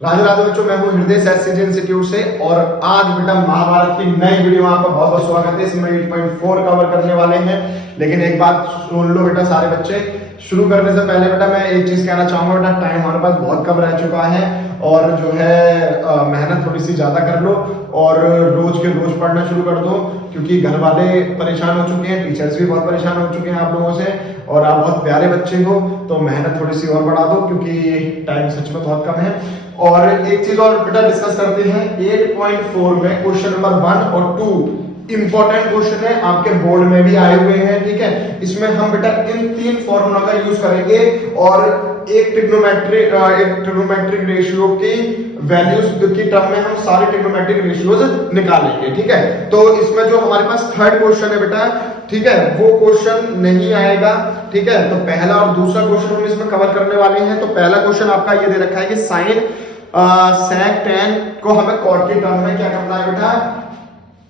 राधे राधे बच्चों, मैं हूं हृदय एससीजी इंस्टीट्यूट से और आज बेटा महाभारत की नई वीडियो में आपका बहुत बहुत स्वागत है। इसमें 8.4 कवर करने वाले हैं। लेकिन एक बात सुन लो बेटा सारे बच्चे, शुरू करने से पहले बेटा मैं एक चीज कहना चाहूंगा बेटा, टाइम हमारे पास बहुत कम रह चुका है और जो है मेहनत थोड़ी सी ज्यादा कर लो और रोज के रोज पढ़ना शुरू कर दो, क्योंकि घर वाले परेशान हो चुके हैं, टीचर्स भी बहुत परेशान हो चुके हैं आप लोगों से और आप बहुत प्यारे बच्चे हो, तो मेहनत थोड़ी सी और बढ़ा दो क्योंकि टाइम सच में बहुत कम है। और एक चीज और बेटा डिस्कस करते हैं, 8.4 में क्वेश्चन नंबर 1 और 2 इंपॉर्टेंट क्वेश्चन है, आपके बोर्ड में भी आए हुए हैं। ठीक है, इसमें हम बेटा इन तीन फॉर्मूला का यूज करेंगे और एक ट्रिग्नोमेट्रिक रेशियो की वैल्यूज की टर्म में हम सारे ट्रिग्नोमेट्रिक रेशियोज निकालेंगे। ठीक है, तो इसमें जो हमारे पास थर्ड क्वेश्चन है बेटा, ठीक है, वो क्वेश्चन नहीं आएगा। ठीक है, तो पहला और दूसरा क्वेश्चन हम इसमें कवर करने वाले हैं। तो पहला क्वेश्चन आपका ये दे रखा है कि साइन सेक टेन को हमें कॉट की टर्म में क्या करना है बेटा,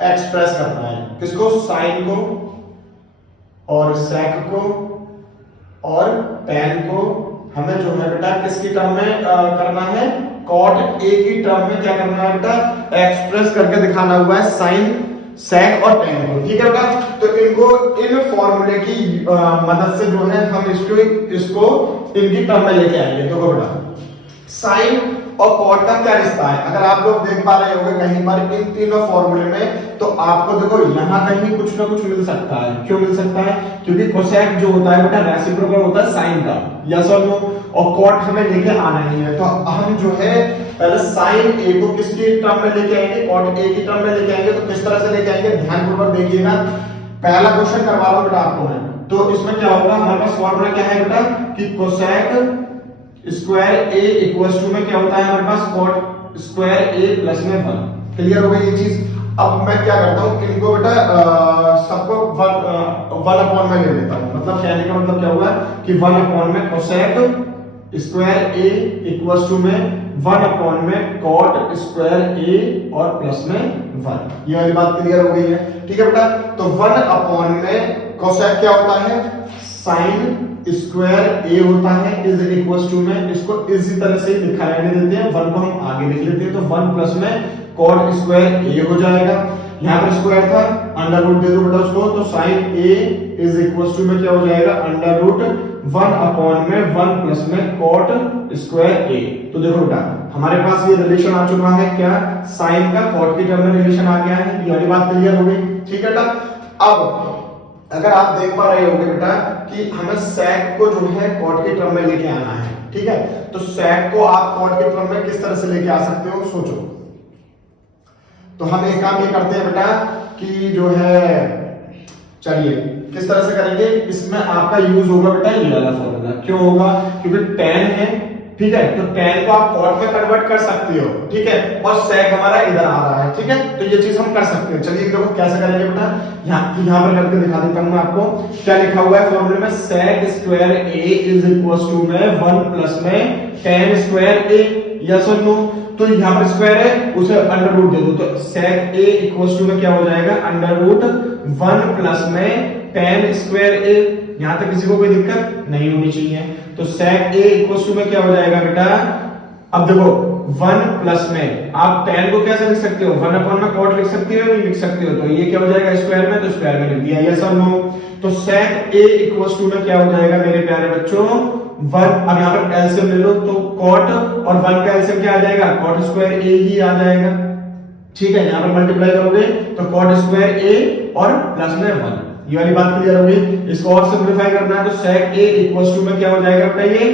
एक्सप्रेस करना है। किसको? साइन को और सेक को और टेन को हमें जो है बेटा किसकी टर्म में करना है, कॉट ए की टर्म में क्या करना है बेटा, एक्सप्रेस करके दिखाना हुआ है साइन सेक और टेन को। ठीक है बेटा, तो इनको इन फॉर्मूले की मदद से जो है हम इसको इनकी टर्म में लेके आएंगे। तो बेटा साइन और कॉट का क्या रिश्ता है, अगर आप लोग देख पा रहे होंगे कहीं पर इन तीनों फॉर्मूले में, तो आपको देखो यहां कहीं कुछ ना कुछ मिल सकता है। क्यों मिल सकता है? क्योंकि कोसेक जो होता है बेटा रेसिप्रोकल होता है साइन का, यस और नो, और कॉट हमें लेके आना ही है। तो हम जो है पहले साइन ए को किसकी टर्म में लेके आएंगे, कॉट ए की टर्म में लेके आएंगे। तो किस तरह से लेके आएंगे, ध्यानपूर्वक देखिएगा। पहला क्वेश्चन करवा रहा हूं बेटा आपको मैं, तो इसमें क्या होगा, हमारे पास फॉर्मूला क्या है बेटा कि cosec square A equals to में क्या होता है हमारे पास, कॉट स्क्वायर ए प्लस में 1। क्लियर हो गई ये चीज। अब मैं क्या करता हूं, इनको बेटा सबको 1 अपॉन में ले लेता हूं। मतलब कहने का मतलब क्या हुआ कि 1 अपॉन में cosec square A equals to में 1 अपॉन में कॉट स्क्वायर ए और प्लस में 1। ये वाली बात क्लियर हो गई है। ठीक है बेटा, तो 1 अपॉन में कोसेक क्या होता है, साइन स्क्वायर ए होता है, इज इक्वल्स टू में इसको इसी तरह से दिखाने देते हैं, 1 को हम आगे लिख लेते हैं। तो 1 प्लस में कॉट स्क्वायर ए हो जाएगा, यहां पर स्क्वायर था, अंडर रूट दे दो बेटा उसको, तो sine A is equals to में क्या हो जाएगा, अंडर रूट 1 अपॉन में 1 प्लस में कॉट स्क्वायर ए। तो देखो बेटा हमारे पास ये रिलेशन आ चुका है, क्या, साइन का कॉट की टर्म में रिलेशन आ गया है। ये वाली बात क्लियर हो गई। ठीक है बेटा, अब अगर आप देख पा रहे होंगे बेटा कि हमें सेक को जो है कॉट की टर्म में लेके आना है। ठीक है, तो सेक को आप कॉट के टर्म में किस तरह से लेके आ सकते हो, सोचो। तो हम एक काम ये करते हैं बेटा कि जो है, चलिए किस तरह से करेंगे, इसमें आपका यूज होगा बेटा ये वाला फॉर्मूला। क्यों होगा, क्योंकि टेन है, ठीक है, तो टेन को आप कॉट में कन्वर्ट कर सकते हो। ठीक है, और सेक हमारा इधर आ रहा है। ठीक है, तो ये चीज हम कर सकते हैं। चलिए देखो कैसे करेंगे बेटा, यहाँ पर करके दिखा देता हूं मैं आपको। क्या लिखा हुआ है फॉर्मूले में, sec square A is equals to में 1 प्लस में टेन स्क्वायर ए, यस और नो। तो यहाँ पर स्क्वायर है, उसे अंडर रूट दे दो, तो सेक ए इक्वल्स टू में क्या हो जाएगा, अंडर रूट 1 प्लस में टेन स्क्वायर ए। यहां तक किसी को कोई दिक्कत नहीं होनी चाहिए। तो सेक ए इक्वल्स टू में क्या हो जाएगा बेटा, अब देखो 1 प्लस में आप टेन को कैसे लिख सकते हो, 1 अपॉन में कॉट लिख सकते हो, नहीं लिख सकते हो, तो ये क्या हो जाएगा स्क्वायर में, तो स्क्वायर में लिख दिया, यस और नो। तो सेक ए इक्वल्स टू में क्या हो जाएगा मेरे प्यारे बच्चों, 1। अब यहाँ पर एलसीएम ले लो, तो कॉट और 1 का एलसीएम क्या आ जाएगा, कॉट स्क्वायर ए ही आ जाएगा। ठीक है, यहाँ पर मल्टीप्लाई करोगे तो कॉट स्क्वायर ए और प्लस में 1। ये वाली बात क्लियर हो गई। इसको और सिंपलीफाई करना है, तो सेक ए इक्वल्स टू में क्या हो जाएगा बेटा, ये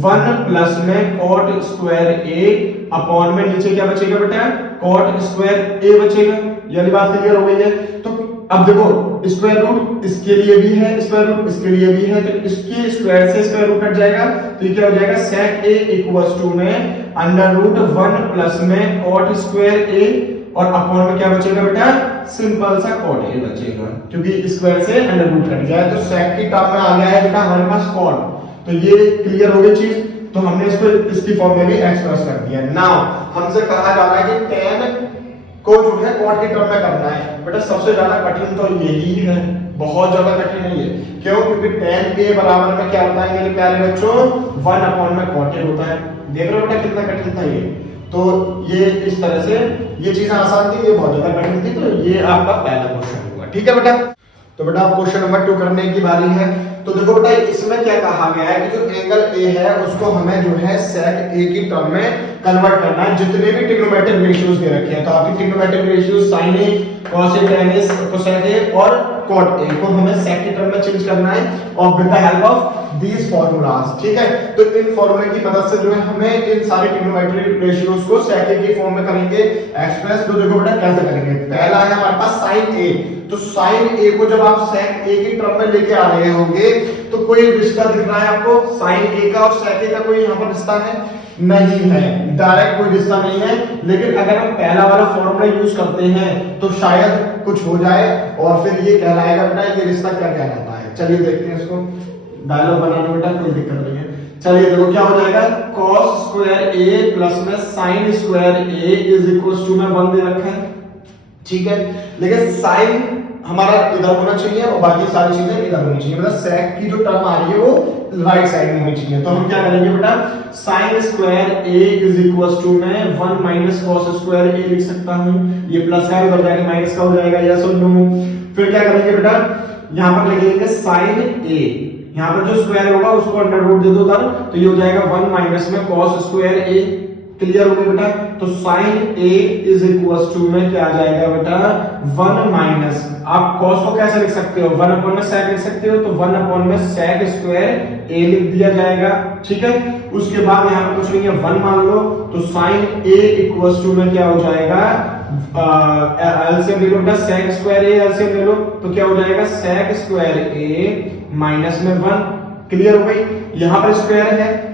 1 प्लस में कॉट स्क्वायर ए अपॉन में नीचे क्या बचेगा बेटा, कॉट स्क्वायर ए बचेगा। ये वाली बात क्लियर हो गई है। तो अब देखो स्क्वायर रूट इसके लिए भी है, स्क्वायर रूट इसके लिए भी है, तो इसके स्क्वायर से स्क्वायर रूट कट जाएगा, तो ये क्या हो जाएगा, सेक ए इक्वल्स टू में अंडर रूट 1 प्लस में कॉट स्क्वायर ए और अपॉन में क्या बचेगा बेटा, सिंपल सा कॉट ए बचेगा, क्योंकि स्क्वायर से अंडर रूट कट गया है। तो सेक की टर्म में आ गया है बेटा हमारे पास कॉट। तो ये क्लियर हो गई चीज। तो हमने इसको इसकी फॉर्म में भी एक्सप्रेस कर दिया। नाउ हमसे कहा जा रहा है कि टेन को जो है कॉट की टर्म में करना है। बेटा सबसे ज्यादा कठिन तो यही है, बहुत ज्यादा कठिन नहीं है। क्यों? क्योंकि tan के बराबर में क्या होता है मेरे प्यारे बच्चों, 1 अपॉन में cot a होता है। देख रहे हो बेटा कितना कठिन था ये। तो ये इस तरह से ये चीजें आसान थी, ये बहुत ज्यादा कठिन थी। तो ये आपका पहला क्वेश्चन हुआ, ठीक है बेटा। तो बेटा आप क्वेश्चन नंबर 2 करने की बारी है। तो देखो बेटा इसमें क्या कहा गया है कि जो एंगल ए है उसको हमें जो है सेक ए की टर्म में कन्वर्ट करना है। जितने भी ट्रिग्नोमेट्रिक रेशियोज दे रखे हैं, तो आपकी trigonometric ratios sin a cos a tan a cosec a और cot a को हमें सेक की टर्म में चेंज करना है और with the help of these formulas, ठीक है। तो इन फार्मूले की मदद से जो है हमें इन सारे ट्रिग्नोमेट्रिक रेशियोज को सेक ए की फॉर्म में करेंगे एक्सप्रेस। तो देखो बेटा कैसे करेंगे। पहला है हमारे पास sin a, तो sin a को जब आप sec a की टर्म में लेके आ रहे होंगे तो कोई रिश्ता दिख रहा है आपको sin a का और sec a का कोई यहाँ पर रिश्ता है नहीं है, डायरेक्ट कोई रिश्ता नहीं है। लेकिन अगर हम पहला वाला फॉर्मूला यूज करते हैं तो शायद कुछ हो जाए और फिर ये कहलाएगा बेटा ये रिश्ता क्या कहलाता है। चलिए देखते हैं इसको, डायलॉग बनाने बेटा कोई दिक्कत नहीं है। चलिए देखो क्या हो जाएगा, cos स्क्वायर a प्लस में sin square a is equal to में 1 दे रखा है, ठीक है। लेकिन sin हमारा इधर होना चाहिए और बाकी सारी चीजें इधर होनी चाहिए, मतलब sec की जो टर्म आ रही है वो राइट साइड में होनी चाहिए। तो हम क्या करेंगे बेटा, sin square a is equal to में 1 माइनस cos स्क्वायर a लिख सकता हूं। ये प्लस है उधर जाके माइनस का हो जाएगा, यस और नो। फिर क्या करेंगे बेटा, यहां पर लिखेंगे sin a, यहां पर जो स्क्वायर होगा उसको अंडर रूट दे दो उधर, तो ये हो जाएगा 1 माइनस में cos स्क्वायर a। क्लियर हो गया बेटा। तो sin a is equal to में क्या आ जाएगा बेटा, 1 माइनस, आप cos को कैसे लिख सकते हो, 1 अपॉन में sec लिख सकते हो, तो 1 अपॉन में sec स्क्वायर a लिख दिया जाएगा, ठीक है। उसके बाद यहां पर कुछ नहीं है 1 मान लो, तो sin a इक्वल टू में क्या हो जाएगा, एलसीएम ले लो बेटा, sec स्क्वायर a एलसीएम ले लो, तो क्या हो जाएगा sec स्क्वायर a माइनस में 1। क्लियर हो गई। यहां पर स्क्वायर है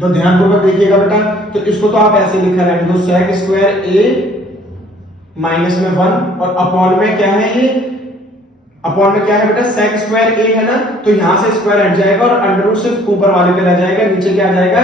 तो ध्यानपूर्वक देखिएगा बेटा, तो इसको तो आप ऐसे लिखा रहेंगे, तो sec स्क्वायर a माइनस में 1 और अपॉन में क्या है, ये अपॉन में क्या है बेटा, sec स्क्वायर a है ना, तो यहां से स्क्वायर हट जाएगा और अंडर रूट सिर्फ ऊपर वाले पे रह जाएगा, नीचे क्या आ जाएगा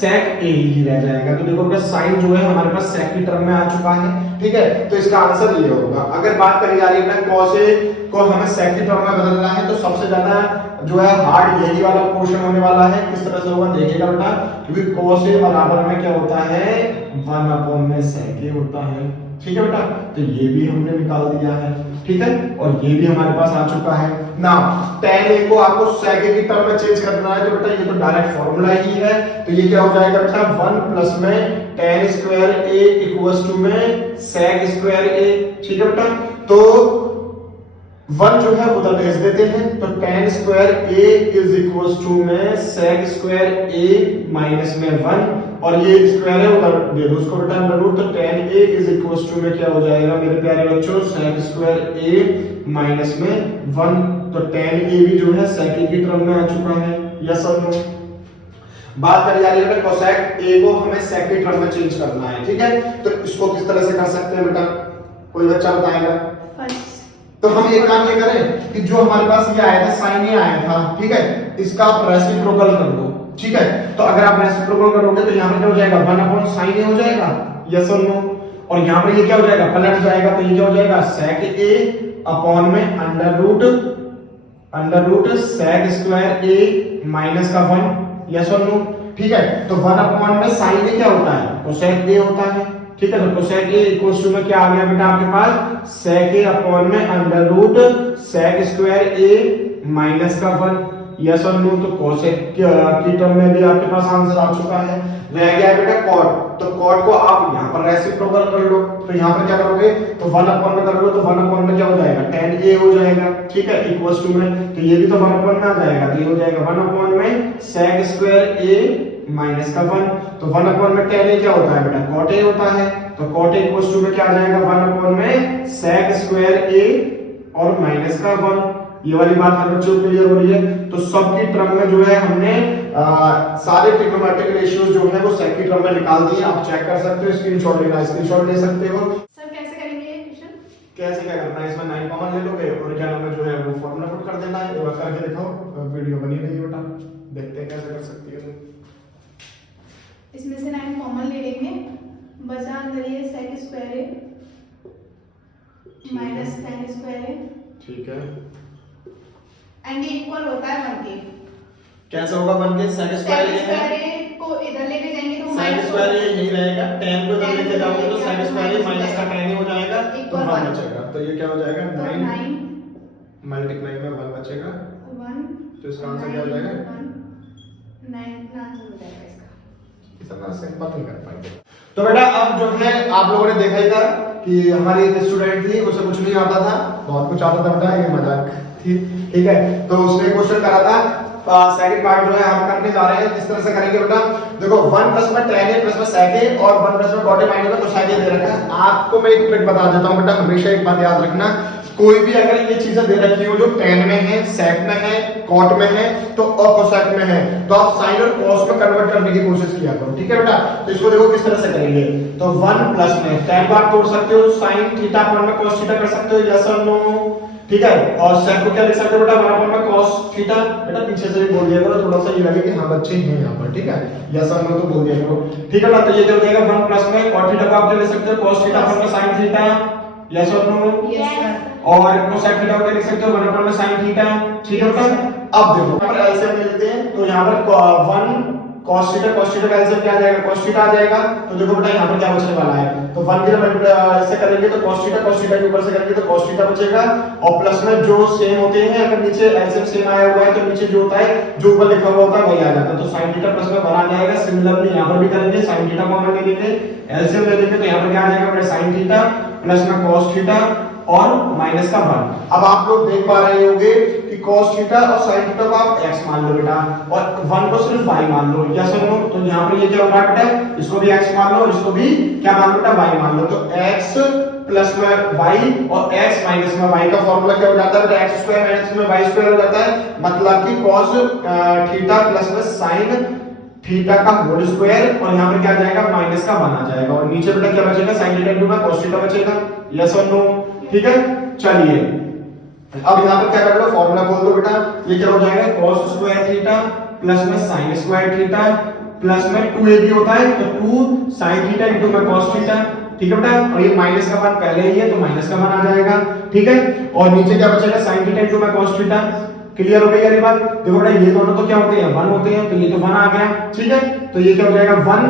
sec a ही रह जाएगा। तो देखो बेटा साइन जो है हमारे पास sec की टर्म में आ चुका है, ठीक है। तो इसका आंसर ये होगा। अगर बात करी जा रही है बेटा cos a को हमें sec की टर्म में बदलना है, तो सबसे ज्यादा जो है हार्ड यही वाला पोर्शन होने वाला है। किस तरह से होगा देखिएगा बेटा, क्योंकि cos a बराबर में क्या होता है, 1 अपॉन में sec a होता है, ठीक है बेटा। तो ये भी हमने निकाल दिया है, ठीक है, और ये भी हमारे पास आ चुका है ना। tan a को आपको sec a की टर्म में चेंज करना है, तो बेटा ये तो डायरेक्ट फॉर्मूला ही है। तो ये क्या हो जाएगा बेटा, 1 प्लस में tan square a equals to में sec स्क्वायर a, ठीक है बेटा। तो 1 जो है उधर भेज देते हैं, तो tan square a is equals to में sec स्क्वायर a माइनस में 1 और ये स्क्वायर है उधर दे दो उसको बेटा अंडर रूट, तो tan a is equals to में क्या हो जाएगा मेरे प्यारे बच्चों, sec स्क्वायर a माइनस में 1। तो tan a भी जो है sec a की टर्म में आ चुका है, यस और नो। बात करी जा रही है cosec a को हमें sec की टर्म में चेंज करना है, ठीक है। तो इसको किस तरह से कर सकते हैं बेटा, कोई बच्चा बताएगा। तो हम एक काम ये करें कि जो हमारे पास ये आया था sin a आया था, ठीक है, इसका आप रेसिप्रोकल कर दो, ठीक है। तो अगर आप रेसिप्रोकल करोगे तो यहाँ पर क्या हो जाएगा, 1 अपॉन sin a हो जाएगा, यस और नो। और यहाँ पर ये क्या हो जाएगा, पलट जाएगा, तो ये क्या हो जाएगा sec a अपॉन में under root sec square a minus का 1, यस और नो, ठीक है। तो 1 अपॉन में sin a क्या होता है, cosec a होता है, ठीक है। तो cosec a इक्वल्स टू में क्या आ गया बेटा आपके पास, sec a अपॉन में under root sec square a minus का 1, यस और नो। तो cosec की टर्म में भी आपके पास आंसर आ चुका है। रह गया है बेटा cot, तो cot को आप यहाँ पर रेसिप्रोकल कर लो, तो यहाँ पर क्या करोगे, तो 1 अपॉन में कर लो, तो 1 अपॉन में क्या हो जाएगा, tan a हो जाएगा, ठीक है, इक्वल्स टू में, तो ये भी तो 1 अपॉन में आ जाएगा, तो ये हो जाएगा 1 अपॉन में sec स्क्वायर a माइनस का 1। तो 1 अपॉन में tan a क्या होता है बेटा, cot a होता है, तो cot a इक्वल्स टू में क्या आ जाएगा, 1 अपॉन में sec स्क्वायर a और माइनस का 1। ये वाली बात हर बच्चों को क्लियर हो रही है। तो सबकी टर्म में जो है हमने सारे ट्रिग्नोमेट्रिक रेशियोज जो है वो sec की टर्म में निकाल दिए। आप चेक कर सकते हो, स्क्रीनशॉट लेना स्क्रीनशॉट ले सकते हो। सर कैसे करेंगे ये क्वेश्चन, कैसे क्या करना है, इसमें 9 कॉमन ले लोगे और क्या नाम है जो है वो फॉर्मूला पुट कर देना है। एक बार करके दिखाओ, वीडियो बनी रही है बेटा, देखते हैं कैसे कर सकती है। इसमें से 9 कॉमन ले लेंगे, बचा अंदर ये sec square a minus tan square a, ठीक है, एंड ये इक्वल होता है 1 के। कैसे होगा 1 के, sec square sec square a को इधर लेके जाएंगे तो साइन स्क्वायर ये यही रहेगा, tan को जब लेके जाओगे तो साइन स्क्वायर माइनस का tan ही हो जाएगा, तो 1 बचेगा। तो ये क्या हो जाएगा 9 मल्टीप्लाई में 1 बचेगा, 1 तो इसका आंसर क्या हो जाएगा 9 का आंसर हो जाएगा इसका। इतना सिंपल नहीं कर पाएंगे। तो बेटा अब जो है आप लोगों ने देखा ही था कि हमारी एक स्टूडेंट थी, उसे कुछ नहीं आता था, बहुत कुछ आता था बेटा, ये मजाक थी, ठीक है। तो उसने क्वेश्चन करा था, सेकंड पार्ट जो है हम करने जा रहे हैं, किस तरह से करेंगे बेटा। देखो 1 प्लस में tan a प्लस में sec a और 1 प्लस में cot a माइनस में cosec a दे रखा है। आपको मैं एक ट्रिक बता देता हूं बेटा, हमेशा एक बात याद रखना, कोई भी अगर ये चीजें दे रखी हो जो tan में है, sec में है, cot में है तो और cosec में है, तो आप sin और cos में कन्वर्ट करने की कोशिश किया करो, ठीक है बेटा। तो इसको देखो किस तरह से करेंगे। तो 1 प्लस में tan को आप तोड़ सकते हो, sin थीटा अपॉन में cos थीटा कर सकते हो, यस और नो, ठीक है। और sec को क्या लिख सकते हो बेटा, 1 अपॉन में cos थीटा। बेटा पीछे से भी बोल दिया करो, थोड़ा सा ये लगे कि हाँ बच्चे हैं यहाँ पर, ठीक है, यस और नो तो बोल दिया करो, ठीक है बेटा। तो ये क्या हो जाएगा 1 प्लस में cot थीटा को आप क्या लिख सकते हो, cos थीटा अपॉन में sin थीटा, यस और नो। और cosec थीटा को लिख सकते हो 1 अपॉन में sin थीटा, ठीक है बेटा। अब देखो यहाँ पर एलसीएम ले लेते हैं, तो यहाँ पर 1 cos थीटा का एलसीएम क्या आ जाएगा, cos थीटा आ जाएगा। तो देखो बेटा यहाँ पर क्या बचने वाला है, तो 1 की जब ऐसे करेंगे तो cos थीटा के ऊपर से करेंगे तो cos थीटा बचेगा, और प्लस में जो सेम होते हैं, अगर नीचे एलसीएम सेम आया हुआ है तो नीचे जो होता है, जो ऊपर लिखा हुआ होता है वही आ जाता है। तो sin थीटा प्लस में 1 आ जाएगा। सिमिलरली यहाँ पर भी करेंगे, sin थीटा कॉमन ले लेंगे, एलसीएम ले लेंगे, तो यहाँ पर क्या आ जाएगा बेटा, sin थीटा प्लस में cos थीटा और माइनस का 1। अब आप लोग देख पा रहे होंगे कि cos थीटा और sin थीटा को आप x मान लो बेटा, और 1 को सिर्फ y मान लो, यस और नो। तो यहाँ पर ये क्या होगा बेटा, इसको भी x मान लो और इसको भी क्या मान लो बेटा, y मान लो। तो x प्लस में y और x माइनस में y का फॉर्मूला क्या हो जाता है बेटा, x स्क्वायर माइनस में y स्क्वायर हो जाता है, मतलब कि cos थीटा प्लस में sin थीटा का होल स्क्वायर, और यहाँ पे क्या आ जाएगा माइनस का 1 आ जाएगा, और नीचे बेटा क्या बचेगा, sin थीटा इनटू में cos थीटा बचेगा, यस और नो, ठीक है। चलिए अब यहाँ पर क्या कर लो, फॉर्मूला खोल दो बेटा। ये क्या हो जाएगा, cos स्क्वायर थीटा प्लस में sin स्क्वायर थीटा प्लस में 2ab होता है, तो 2 sin थीटा इनटू में cos थीटा, ठीक है बेटा। और ये माइनस का 1 पहले ही है तो माइनस का 1 आ जाएगा, ठीक है। और नीचे क्या बचेगा, sin थीटा इनटू में cos थीटा। क्लियर हो गई ये बात। देखो बेटा ये दोनों तो क्या होते हैं, 1 होते हैं, तो ये तो 1 आ गया, ठीक है। तो ये क्या हो जाएगा 1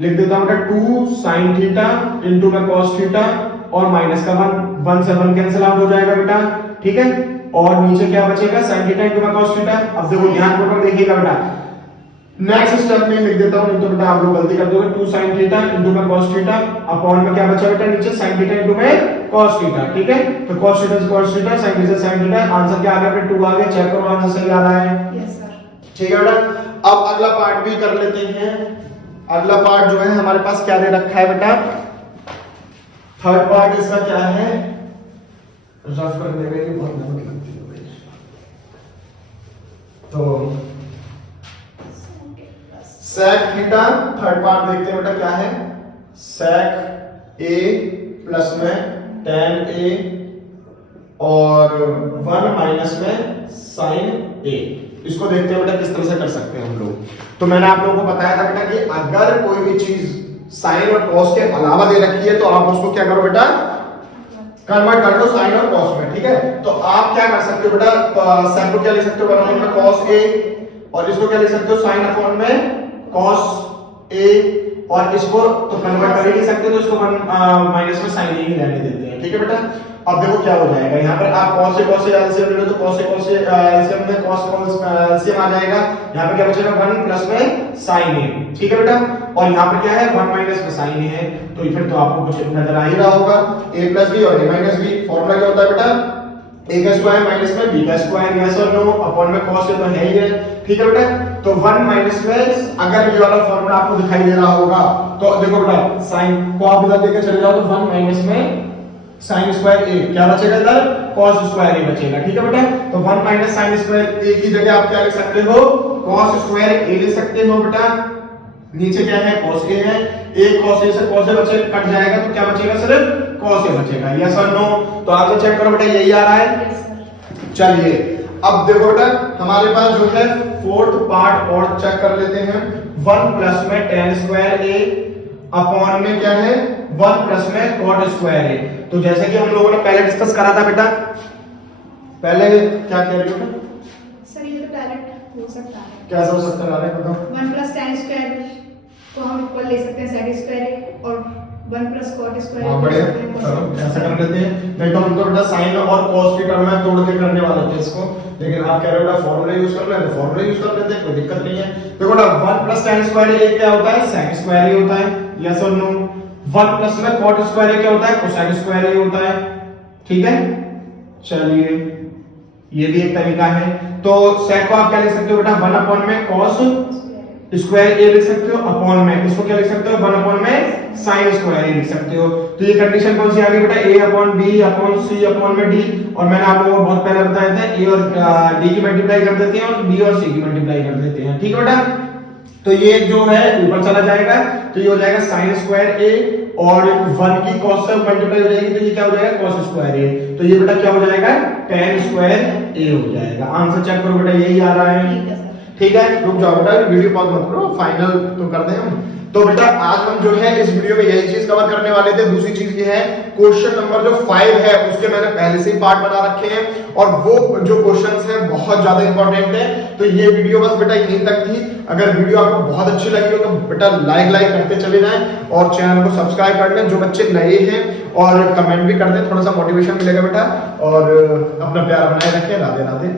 लिख देता हूं बेटा, 2 sin थीटा इनटू में cos थीटा और माइनस का 1 से 1 कैंसिल आउट हो जाएगा बेटा, ठीक है। और नीचे क्या बचेगा, sin थीटा इनटू में cos थीटा। अब देखो ध्यानपूर्वक देखिएगा बेटा, नेक्स्ट स्टेप में लिख देता हूं, नहीं तो बेटा आप लोग गलती कर दोगे। 2 sin थीटा इनटू में cos थीटा अपॉन में क्या बचा बेटा, नीचे sin थीटा इनटू में cos थीटा, ठीक है। तो cos थीटा से cos theta, sin theta sin theta, answer क्या आ गया बेटा, 2 आ गया। चेक करो आंसर सही आ रहा है, यस सर, ठीक है बेटा। अब अगला पार्ट भी कर लेते हैं। अगला पार्ट जो है हमारे पास क्या दे रखा है बेटा, थर्ड पार्ट इसका क्या है, रफ करने में भी बहुत मेहनत लगती है भाई। तो sec थीटा थर्ड पार्ट देखते हैं बेटा क्या है, sec a प्लस में tan a और 1 माइनस में sin a। इसको देखते हैं बेटा किस तरह से कर सकते हैं हम लोग। तो मैंने आप लोगों को बताया था बेटा कि अगर कोई भी चीज sin और cos के अलावा दे रखी है तो आप उसको क्या करो बेटा, कन्वर्ट कर दो sin और cos में, ठीक है। तो आप क्या कर सकते हो बेटा, sin को क्या लिख सकते हो बराबर में cos a, और इसको क्या लिख सकते हो sin अपॉन में cos a, और इसको तो कन्वर्ट कर ही नहीं सकते, तो इसको माइनस में sin ही रहने देते हैं, ठीक है बेटा। अब देखो क्या हो जाएगा, यहाँ पर आप cos से एलसीएम ले लो तो cos से एलसीएम में cos एलसीएम आ जाएगा। यहाँ पे क्या बचेगा 1 प्लस में sin a, ठीक है बेटा। और यहाँ पर क्या है 1 माइनस में sin a है, तो फिर तो आपको कुछ नजर आ ही रहा होगा, a प्लस b और a माइनस b। फॉर्मूला क्या होता है बेटा, a का स्क्वायर माइनस में b का स्क्वायर, यस और नो, अपॉन में cos तो है ही है, ठीक है बेटा। तो 1 माइनस में अगर ये वाला फॉर्मूला आपको दिखाई दे रहा होगा तो देखो बेटा sin को आप इधर लेकर चले जाओ तो 1 माइनस में sin स्क्वायर a क्या बचेगा, इधर cos स्क्वायर a बचेगा, ठीक है बेटा। तो 1 माइनस sin स्क्वायर a की जगह आप क्या लिख सकते हो, cos स्क्वायर a लिख सकते हो बेटा। नीचे क्या है cos a है, एक cos a से cos a बचे कट जाएगा तो क्या बचेगा, सिर्फ cos a बचेगा, यस और नो। तो आंसर चेक करो बेटा, यही आ रहा है। Yes sir. चलिए अब देखो बेटा हमारे पास जो है फोर्थ पार्ट और चेक कर लेते हैं। 1 प्लस में tan स्क्वायर a अपॉन में क्या है 1 प्लस में cot स्क्वायर a। तो जैसे कि हम लोगों ने पहले डिस्कस करा था बेटा, पहले क्या कह रही हो बेटा, सर ये तो डायरेक्ट हो सकता है, कैसा हो सकता है, बताओ। 1 प्लस tan स्क्वायर तो हम इक्वल ले सकते हैं सेक स्क्वायर ए और 1 प्लस कॉट स्क्वायर हाँ बढ़िया, चलो ऐसा कर लेते हैं। नहीं तो हम तो बेटा साइन और कॉस की टर्म में तोड़ के करने वाले थे इसको, लेकिन आप कह रहे हो बेटा फॉर्मूला यूज कर ले तो फॉर्मूला यूज कर लेते हैं, कोई दिक्कत नहीं है। तो बेटा 1 प्लस tan स्क्वायर ए क्या होता है, sec स्क्वायर ए होता है, यस और नो। 1 प्लस में cot स्क्वायर ए क्या होता है, cosec स्क्वायर ए होता है, ठीक है। चलिए ये भी एक तरीका है। तो sec को आप क्या लिख सकते हो बेटा, 1 अपॉन में cos स्क्वायर ए लिख सकते हो, अपॉन में इसको क्या लिख सकते हो, 1 अपॉन में sin स्क्वायर ए लिख सकते हो। तो ये कंडीशन कौन सी आ गई बेटा, a upon b upon c upon में d, और मैंने आप लोगों को बहुत पहले बताया था a और d की मल्टीप्लाई कर देते हैं और b और c की मल्टीप्लाई कर देते हैं, ठीक है बेटा। तो ये जो है ऊपर चला जाएगा, तो ये हो जाएगा sin स्क्वायर a और 1 की cos से मल्टीप्लाई हो जाएगी, तो ये क्या हो जाएगा cos स्क्वायर a, तो ये बेटा क्या हो जाएगा tan स्क्वायर a हो जाएगा। आंसर चेक करो बेटा, यही आ रहा है, ठीक है। रुक जाओ बेटा, वीडियो पॉज मत करो, फाइनल तो कर दें हम। तो बेटा आज हम जो है इस वीडियो में यही चीज कवर करने वाले थे। दूसरी चीज ये है, क्वेश्चन नंबर जो 5 है उसके मैंने पहले से ही पार्ट बना रखे हैं, और वो जो क्वेश्चंस हैं बहुत ज्यादा इंपॉर्टेंट है। तो ये वीडियो बस बेटा यहीं तक थी। अगर वीडियो आपको बहुत अच्छी लगी हो तो बेटा लाइक करते चले जाएं और चैनल को सब्सक्राइब कर लें, जो बच्चे नए हैं, और कमेंट भी कर दें, थोड़ा सा मोटिवेशन मिलेगा बेटा। और अपना प्यार बनाए रखें। राधे राधे।